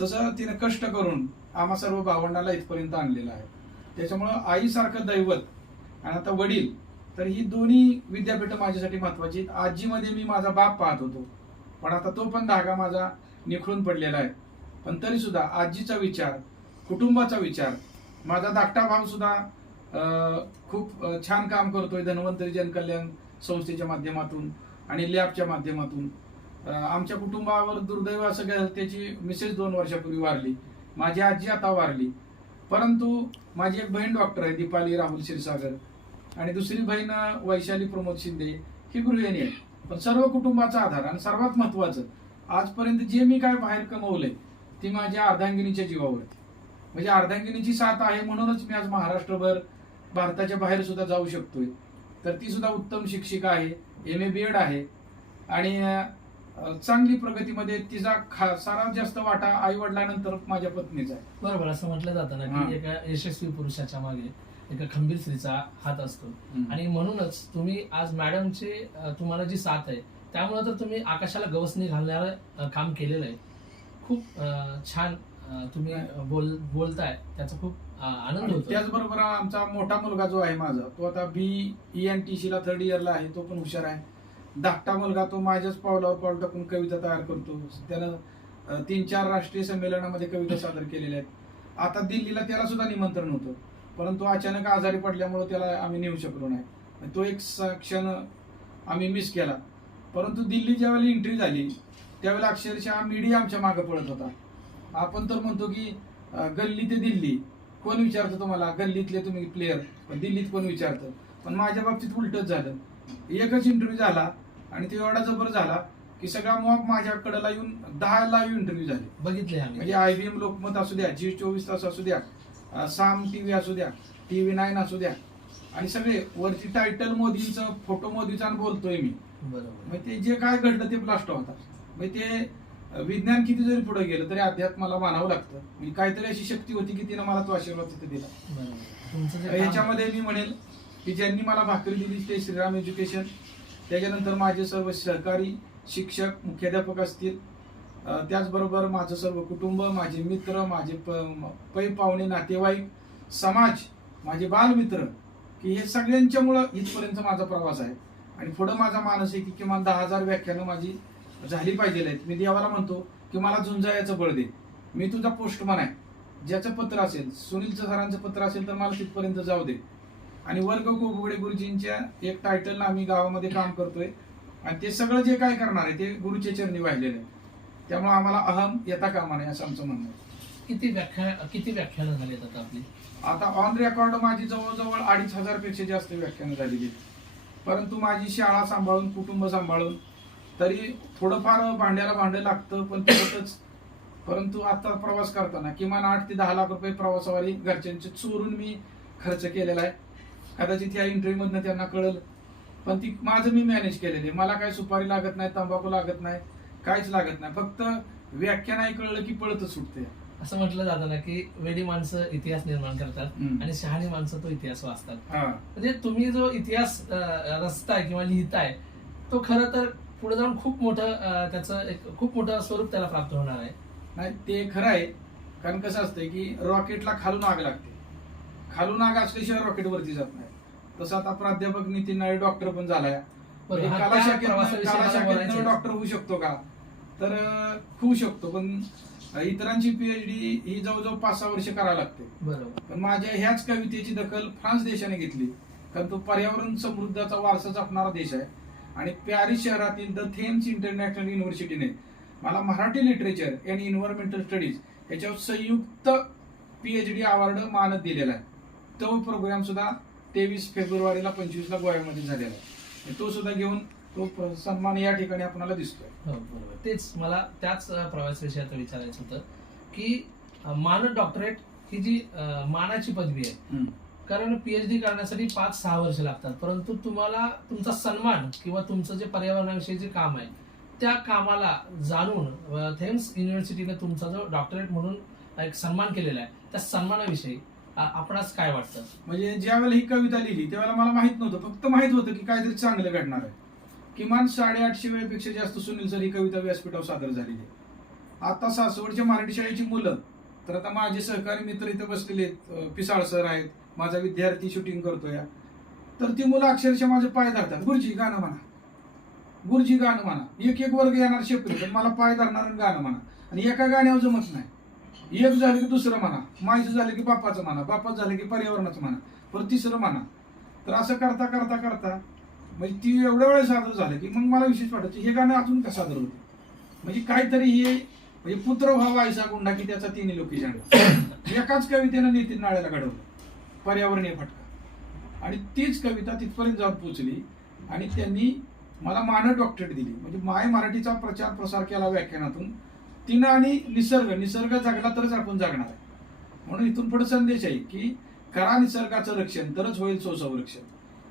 तसं तिने कष्ट करून आम्हा सर्व भावंडाला इथपर्यंत आणलेलं आहे. त्याच्यामुळं आईसारखं दैवत आणि आता वडील, तर ही दोन्ही विद्यापीठं माझ्यासाठी महत्वाची आहेत. आजीमध्ये मी माझा बाप पाहत होतो, पण आता तो पण धागा माझा निखळून पडलेला आहे. पण तरी सुद्धा आजीचा विचार, कुटुंबाचा विचार, माझा धाकटा भाऊ सुद्धा खूप छान काम करतोय धन्वंतरी जनकल्याण संस्थेच्या माध्यमातून आणि लॅबच्या माध्यमातून. आमच्या कुटुंबावर दुर्दैव असं गेलं, त्याची मिसेस 2 वर्षापूर्वी वारली, माझी आजी आता वारली. परंतु माझी एक बहीण डॉक्टर आहे दीपाली राहुल क्षीरसागर, आणि दुसरी बहीण वैशाली प्रमोद शिंदे, ही गृहिणी आहे. पण सर्व कुटुंबाचा आधार आणि सर्वात महत्वाचं, आजपर्यंत जे मी काय बाहेर कमवलंय ती माझ्या अर्धांगिनीच्या जीवावरती. म्हणजे अर्धांगिनीची साथ आहे म्हणूनच मी आज महाराष्ट्रभर, भारताच्या बाहेर सुद्धा जाऊ शकतोय. तर ती सुद्धा उत्तम शिक्षिका आहे, MA BEd आहे आणि चांगली प्रगतीमध्ये तिचा सर्वात जास्त वाटा आई वडिलांनंतर माझ्या पत्नीचा आहे. बरोबर, असं म्हटलं जातं ना की एका यशस्वी पुरुषाच्या मागे एका खंबीर स्त्रीचा हात असतो. आणि म्हणूनच तुम्ही आज मॅडमची तुम्हाला जी साथ आहे त्यामुळे तर तुम्ही आकाशाला गवसणी घालणारं काम केलेलं आहे. खूप छान तुम्ही बोलताय, त्याचा खूप आनंद होतो. त्याचबरोबर आमचा मोठा मुलगा जो आहे माझा, तो आता BENTC ला 3rd इयरला आहे, तो पण हुशार आहे. धाकटा मुलगा तो माझ्याच पावलावर पाऊल टाकून कविता तयार करतो. त्यानं 3-4 राष्ट्रीय संमेलनामध्ये कविता सादर केलेल्या आहेत. आता दिल्लीला त्याला सुद्धा निमंत्रण होतं, परंतु अचानक आजारी पडल्यामुळे त्याला आम्ही नेऊ शकलो नाही. तो एक क्षण आम्ही मिस केला. परंतु दिल्ली ज्यावेळेला एंट्री झाली त्यावेळेला अक्षरशः मीडिया आमच्या मागे पडत होता. आपण तर म्हणतो की गल्ली ते दिल्ली, कोण विचारतं तुम्हाला, गल्लीतले तुम्ही प्लेयर, पण दिल्लीत कोण विचारतं. पण माझ्या बाबतीत उलटच झालं. एकच इंटरव्ह्यू झाला आणि तो एवढा जबर झाला की सगळा मॉब माझ्याकडे येऊन 10 लाईव्ह इंटरव्ह्यू झाले. बघितले म्हणजे IBM लोकमत असू द्या, G24 असू द्या, साम TV असू द्या, TV9 असू द्या, आणि सगळे वरती टायटल मोदींचं, फोटो मोदीचा, आणि बोलतोय मी. बरोबर. मग ते जे काय घडलं ते ब्लास्ट होता. मग ते विज्ञान किती जरी पुढे गेलं तरी अध्यात्माला मानावं लागतं. मी काहीतरी अशी शक्ती होती की तिनं मला तो आशीर्वाद तिथे दिला. याच्यामध्ये मी म्हणेल की ज्यांनी मला भाकरी दिली ते श्रीराम एज्युकेशन, त्याच्यानंतर माझे सर्व सहकारी, शिक्षक, मुख्याध्यापक असतील, त्याचबरोबर माझं सर्व कुटुंब, माझे मित्र, माझे पै पाहुणे, नातेवाईक, समाज, माझे बालमित्र, की हे सगळ्यांच्यामुळं इथपर्यंत माझा प्रवास आहे. आणि पुढं माझा मानस आहे की किमान 10,000 व्याख्यानं माझी झाली पाहिजे आहेत. मी देवाला म्हणतो की मला झुंजायचं बळ दे, मी तुझा पोस्टमन आहे. ज्याचं पत्र असेल, सुनील सरांचं पत्र असेल तर मला तिथपर्यंत जाऊ दे. आणि वर्ग गोगुडे गुरुजींच्या एक टायटलनं आम्ही गावामध्ये काम करतोय, आणि ते सगळं जे काय करणार आहे ते गुरुच्या चरणी वाहिलेलं आहे. त्यामुळे आम्हाला अहम येता कामा नये असं आमचं म्हणणं आहे. किती व्याख्यानं झाली आता आपली? आता ऑन रेकॉर्ड माझी जवळजवळ 2,500 पेक्षा जास्त व्याख्यानं झालेली. परंतु माझी शाळा सांभाळून, कुटुंब सांभाळून, तरी थोडंफार भांड्याला भांडं लागतं, पण तेवढंच. परंतु आता प्रवास करताना किमान 8 ते 10 लाख रुपये प्रवासावारी घरच्यांचे चोरून मी खर्च केलेला आहे. कदाचित या इंटरव्ह्यू मधनं त्यांना कळलं, पण ती माझं मी मॅनेज केलेले. मला काय सुपारी लागत नाही, तंबाखू लागत नाही, काहीच लागत नाही. फक्त व्याख्यान ऐकलं की पळतच सुटते. असं म्हटलं जातं ना की वेडी माणसं इतिहास निर्माण करतात आणि शहाणी माणसं तो इतिहास वाचतात. म्हणजे तुम्ही जो इतिहास रचताय किंवा लिहिताय तो खरं तर पुढे जाऊन खूप मोठं त्याचं एक खूप मोठं स्वरूप त्याला प्राप्त होणार आहे. नाही, ते खरं आहे. कारण कसं असतंय की रॉकेटला खालून आग लागते, खालून आग असल्याशिवाय रॉकेट वरती जात नाही. तसं आता प्राध्यापक नितीन नाळे डॉक्टर पण झालाय. कला शाखेत डॉक्टर होऊ शकतो का? तर होऊ शकतो, पण इतरांची PhD ही जवळजवळ 5-6 वर्ष करावी लागते. बरोबर. पण माझ्या ह्याच कवितेची दखल फ्रान्स देशाने घेतली, कारण तो पर्यावरण समृद्धीचा वारसा जपणारा देश आहे. आणि पॅरिस शहरातील द थेम्स इंटरनॅशनल युनिव्हर्सिटीने मला Marathi literature and environmental studies याच्यावर संयुक्त PhD अवॉर्ड मानद दिलेला आहे. तो प्रोग्राम सुद्धा 23 फेब्रुवारीला 25ला गोव्यामध्ये झालेला आहे. तो सुद्धा घेऊन तो सन्मान या ठिकाणी आपल्याला दिसतोय. हो, बरोबर. तेच मला त्याच प्रवास विषयात विचारायचं होतं की मानद डॉक्टरेट ही जी मानाची पदवी आहे, कारण PhD करण्यासाठी 5-6 वर्ष लागतात, परंतु तुम्हाला तुमचा सन्मान किंवा तुमचं जे पर्यावरणाविषयी जे काम आहे त्या कामाला जाणून थेम्स युनिव्हर्सिटीने तुमचा जो डॉक्टरेट म्हणून एक सन्मान केलेला आहे, त्या सन्मानाविषयी आपणास काय वाटतं? म्हणजे ज्या वेळेला ही कविता लिहिली त्यावेळेला मला माहित नव्हतं, फक्त माहित होतं की काहीतरी चांगलं घडणार आहे. किमान 850 वेळेपेक्षा जास्त सुनील सर ही कविता व्यासपीठावर सादर झालेली आहे. आता सासवडच्या मराठी शाळेची मुलं, तर आता माझे सहकारी मित्र इथे बसलेले आहेत, पिसाळ सर आहेत, माझा विद्यार्थी शूटिंग करतोय, तर ती मुलं अक्षरशः माझे पाय धरतात, गुरुजी गाणं म्हणा, गुरुजी गाणं म्हणा. एक एक वर्ग येणार शेपरी, पण मला पाय धरणार आणि गाणं म्हणा. आणि एका गाण्यावर जमत नाही, एक झालं की दुसरं म्हणा, माईचं झालं की बापाचं म्हणा, बापाचं झालं की पर्यावरणाचं म्हणा, परत तिसरं म्हणा. तर असं करता करता करता म्हणजे ती एवढ्या वेळेस सादर झालं की मग मला विशेष वाटायचं हे गाणं अजून का सादर होते. म्हणजे काहीतरी हे म्हणजे पुत्र व्हावा ऐसा गुंडा की त्याचा तिन्ही लोकी झाला. एकाच कवितेनं नितीन नाळेला घडवलं, पर्यावरणीय फटका. आणि तीच कविता तिथपर्यंत जाऊन पोहोचली आणि त्यांनी मला मानद डॉक्टरेट दिली. म्हणजे माय मराठीचा प्रचार प्रसार केला व्याख्यानातून तिनं. आणि निसर्ग जगला तरच आपण जगणार आहे. म्हणून इथून पुढे संदेश आहे की करा निसर्गाचं रक्षण तरच होईल सुसंरक्षण.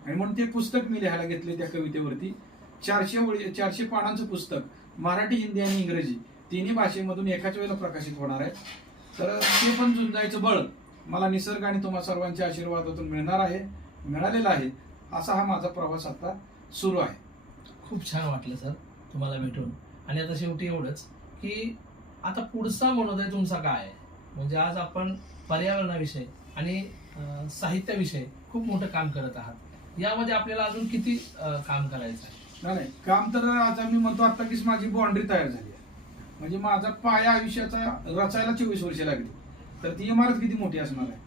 आणि म्हणून ते पुस्तक मी लिहायला घेतले त्या कवितेवरती. 400 पानांचं पुस्तक मराठी, हिंदी आणि इंग्रजी तिन्ही भाषेमधून एकाच वेळेला प्रकाशित होणार आहे. तर ते पण झुंजायचं बळ मला निसर्ग आणि तुम्हा सर्वांच्या आशीर्वादातून मिळणार आहे, मिळालेला आहे. असा हा माझा प्रवास आता सुरू आहे. खूप छान वाटलं सर तुम्हाला भेटून. आणि आता शेवटी एवढंच की आता पुढचा मनोदय तुमचा काय आहे. म्हणजे आज आपण पर्यावरणाविषयी आणि साहित्याविषयी खूप मोठं काम करत आहात. यामध्ये आपल्याला अजून किती काम करायचं आहे? नाही, काम तर आज मी म्हणतो आता कीच माझी बाउंड्री तयार झाली आहे. म्हणजे माझा पाया आयुष्याचा रचायला 24 वर्षे लागली, तर ती इमारत किती मोठी असणार आहे.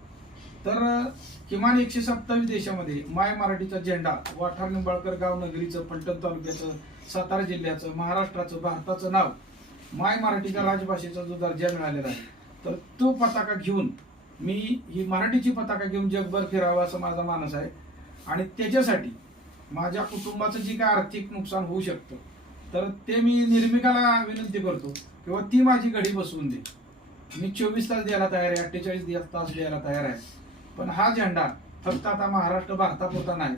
तर किमान 127 देशामध्ये माय मराठीचा झेंडा वाठार निंबाळकर गाव नगरीचं, फलटण तालुक्याचं, सातारा जिल्ह्याचं, महाराष्ट्राचं, भारताचं नाव माय मराठीच्या राजभाषेचा जो दर्जा मिळालेला आहे, तर तो पताका घेऊन मी ही मराठीची पताका घेऊन जगभर फिरावं असं माझा मानस आहे. आणि त्याच्यासाठी माझ्या कुटुंबाचं जी काय आर्थिक नुकसान होऊ शकतं, तर ते मी निर्मिकाला विनंती करतो किंवा ती माझी घडी बसवून दे. मी 24 तास द्यायला तयार आहे, 48 तास द्यायला तयार आहे. पण हा झेंडा फक्त आता महाराष्ट्र भारतापुरता नाही,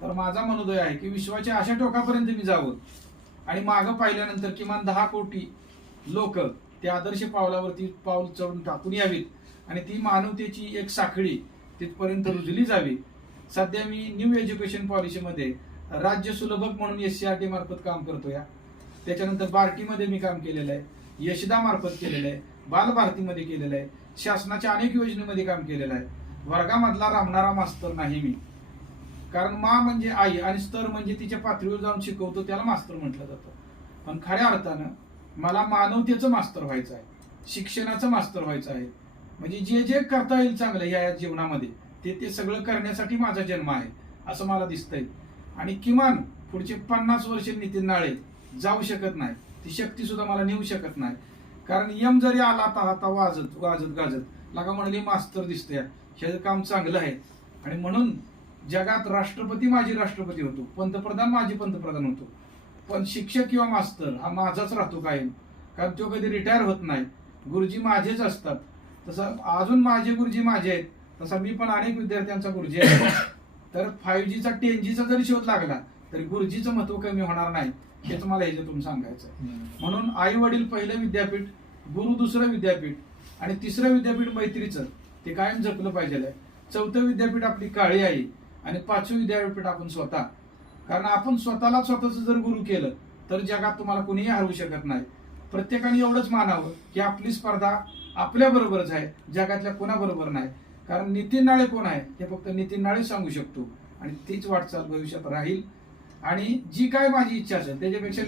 तर माझा मनोदय आहे की विश्वाच्या अशा टोकापर्यंत मी जावं आणि मागं पाहिल्यानंतर किमान 10 कोटी लोक त्या आदर्श पावलावरती पाऊल चढून टाकून यावीत आणि ती मानवतेची एक साखळी तिथपर्यंत रुजली जावी. सध्या मी न्यू एज्युकेशन पॉलिसीमध्ये राज्य सुलभक म्हणून SCRT मार्फत काम करतोय. त्याच्यानंतर बार्टीमध्ये मी काम केलेलं आहे, यशदा मार्फत केलेलं आहे, बालभारतीमध्ये केलेलं आहे, शासनाच्या अनेक योजनेमध्ये काम केलेलं आहे. वर्गामधला रामणारा मास्तर नाही मी, कारण मा म्हणजे आई आणि स्तर म्हणजे तिच्या पातळीवर जाऊन शिकवतो त्याला मास्तर म्हटलं जातं. पण खऱ्या अर्थानं मला मानवतेचं मास्तर व्हायचं आहे, शिक्षणाचं मास्तर व्हायचं आहे. म्हणजे जे जे करता येईल चांगलं या जीवनामध्ये ते सगळं करण्यासाठी माझा जन्म आहे असं मला दिसतंय. आणि किमान पुढचे 50 वर्ष नितीन नाळे जाऊ शकत नाही, ती शक्ती सुद्धा मला नेऊ शकत नाही. कारण यम जरी आला आता वाजत गाजत लागा म्हणली मास्तर दिसतोय, हे काम चांगलं आहे. आणि म्हणून जगात राष्ट्रपती माझी राष्ट्रपती होतो, पंतप्रधान माझी पंतप्रधान होतो, पण शिक्षक किंवा मास्तर हा माझाच राहतो कायम, कारण तो कधी रिटायर होत नाही. गुरुजी माझेच असतात. तसं अजून माझे गुरुजी माझे आहेत, तसा मी पण अनेक विद्यार्थ्यांचा गुरुजी आहे. तर 5Gचा 10Gचा जरी शोध लागला तरी गुरुजीचं महत्व कमी होणार नाही, हेच मला ह्याच्यातून सांगायचं आहे. म्हणून आई वडील पहिलं विद्यापीठ, गुरु दुसरं विद्यापीठ आणि तिसरं विद्यापीठ मैत्रीचं ते कायम जपलं पाहिजे. 4थं विद्यापीठ आपली काळी आई आणि 5वं विद्यापीठ आपण स्वतः. कारण आपण स्वतःला स्वतःच जर गुरु केलं तर जगात तुम्हाला कुणीही हरवू शकत नाही. प्रत्येकाने एवढंच मानावं की आपली स्पर्धा आपल्या बरोबरच आहे, जगातल्या कोणाबरोबर नाही. कारण नितीन नाळे कोण आहे हे फक्त नितीन नाळे सांगू शकतो आणि तीच वाटचाल भविष्यात राहील. आणि जी काय माझी इच्छा असेल त्याच्यापेक्षा